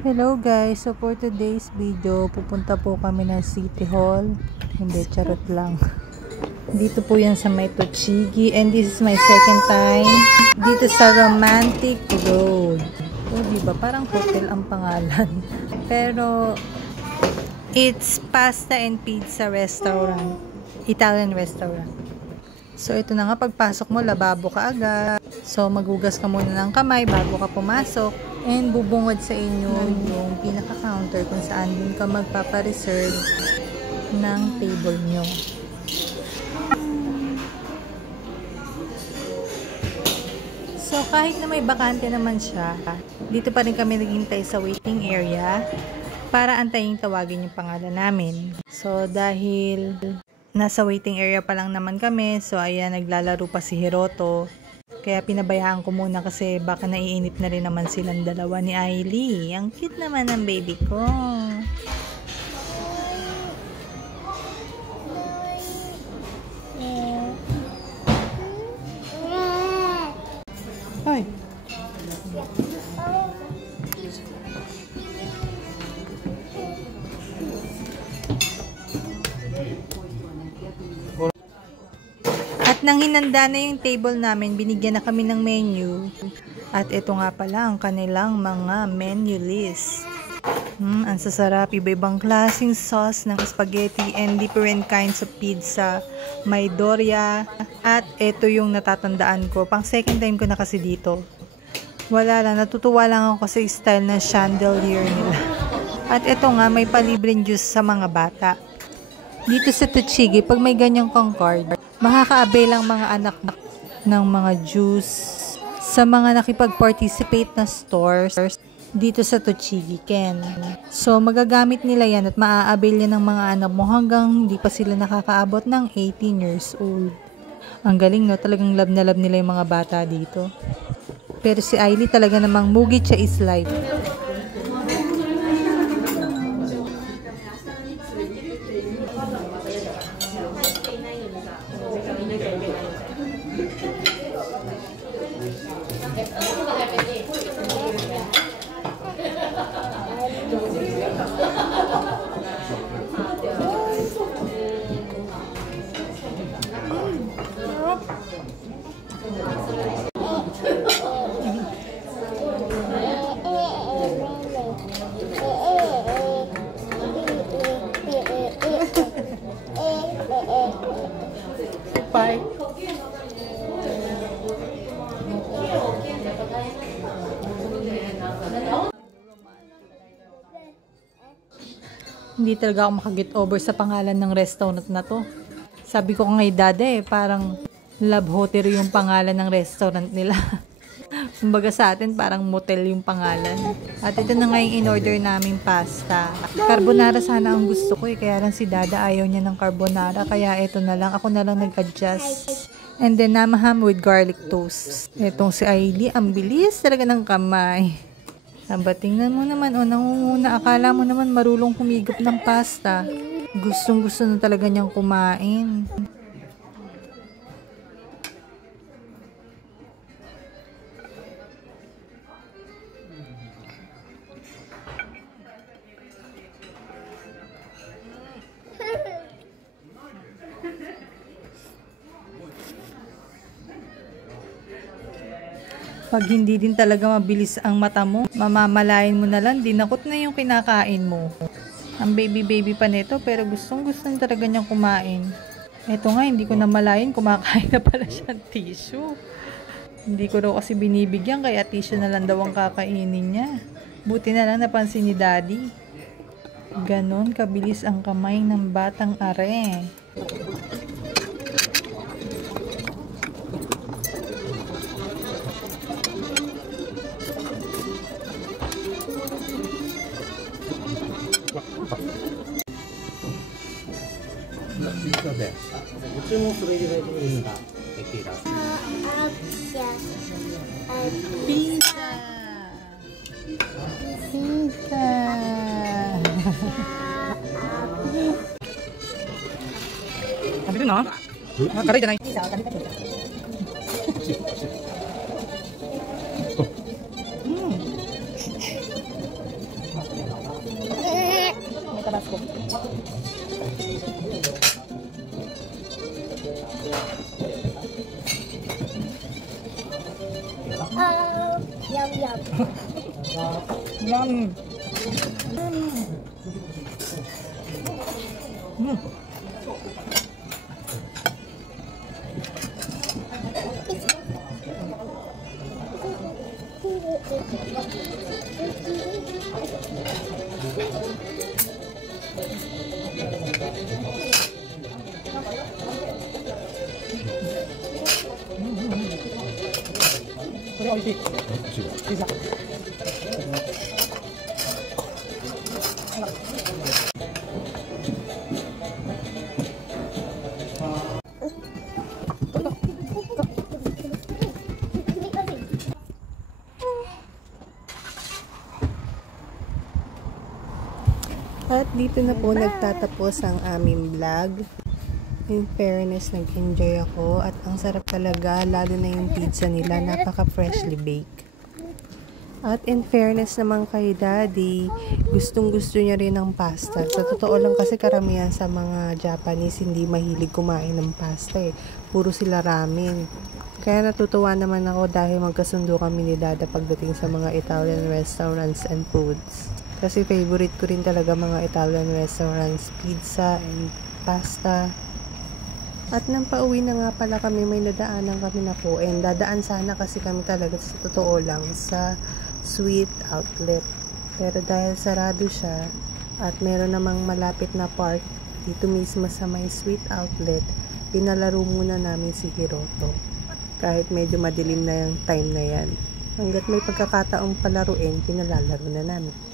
Hello guys, so for today's video, pupunta po kami ng City Hall. Hindi, charot lang. Dito po yan sa may Tochigi, and this is my second time dito sa Romantic Road. O diba, parang hotel ang pangalan. Pero it's pasta and pizza restaurant, Italian restaurant. So ito na nga, pagpasok mo, lababo ka agad. So maghugas ka muna ng kamay bago ka pumasok. And bubungad sa inyo yung pinaka-counter kung saan din ka magpapareserve ng table nyo. So kahit na may bakante naman siya, dito pa rin kami naghintay sa waiting area para antayin tawagin yung pangalan namin. So dahil nasa waiting area pa lang naman kami, so ayan, naglalaro pa si Hiroto. Kaya pinabayaan ko muna kasi baka naiinip na rin naman silang dalawa ni Ailey. Ang cute naman ng baby ko. Hoy. At nang hinanda na yung table namin, binigyan na kami ng menu. At ito nga pala ang kanilang mga menu list. Ang sasarap, iba-ibang klaseng sauce ng spaghetti and different kinds of pizza. May Doria. At ito yung natatandaan ko. Pang second time ko na kasi dito. Wala lang, natutuwa lang ako sa style ng chandelier nila. At ito nga, may palibreng juice sa mga bata. Dito sa Tochigi, pag may ganyang kang card, makaka-avail ang mga anak ng mga juice sa mga nakipag-participate na stores dito sa Tochigi, Ken. So, magagamit nila yan at maa-avail yan ng mga anak mo hanggang hindi pa sila nakakaabot ng 18 years old. Ang galing, no? Talagang love na love nila yung mga bata dito. Pero si Ailey talaga namang mugi siya is life. Bye. Hindi talaga ako makaget over sa pangalan ng restaurant na to. Sabi ko kay Dada parang Love Hotel yung pangalan ng restaurant nila. Kumbaga sa atin parang motel yung pangalan. At ito na nga yung in-order naming pasta. Carbonara sana ang gusto ko kaya lang si Dada ayaw niya ng carbonara, kaya ito na lang, ako na lang nag-adjust. And then namaham with garlic toast. Itong si Ailey, ang bilis talaga ng kamay. Aba, tingnan mo naman, nangunguna. Akala mo naman marulong humigop ng pasta. Gustong gusto na talaga niyang kumain. Pag hindi din talaga mabilis ang mata mo, mamamalayan mo na lang, dinakot na yung kinakain mo. Ang baby pa nito, pero gustong talaga niyang kumain. Ito nga, hindi ko na malayan, kumakain na pala siya ng tissue. Hindi ko raw kasi binibigyan, kaya tissue na lang daw ang kakainin niya. Buti na lang napansin ni Daddy. Ganon kabilis ang kamay ng batang are. Pizza! Pizza! Sabi dun, no? Karay dyan ay. Yum! At dito na po nagtatapos ang aming vlog. In fairness, nag-enjoy ako at ang sarap talaga, lalo na yung pizza nila, napaka-freshly baked. At in fairness naman kay Daddy, gustong-gusto niya rin ng pasta. Sa totoo lang kasi karamihan sa mga Japanese hindi mahilig kumain ng pasta eh. Puro sila ramen. Kaya natutuwa naman ako dahil magkasundo kami ni Dada pagdating sa mga Italian restaurants and foods. Kasi favorite ko rin talaga mga Italian restaurants, pizza and pasta. At nang pauwi na nga pala kami, may nadaanan kami na po. And dadaan sana kasi kami talaga sa totoo lang sa Sweet Outlet. Pero dahil sarado siya at meron namang malapit na park dito mismo sa may Sweet Outlet, pinalaro muna namin si Hiroto. Kahit medyo madilim na yung time na yan. Hanggat may pagkakataong palaruin, pinalalaro na namin.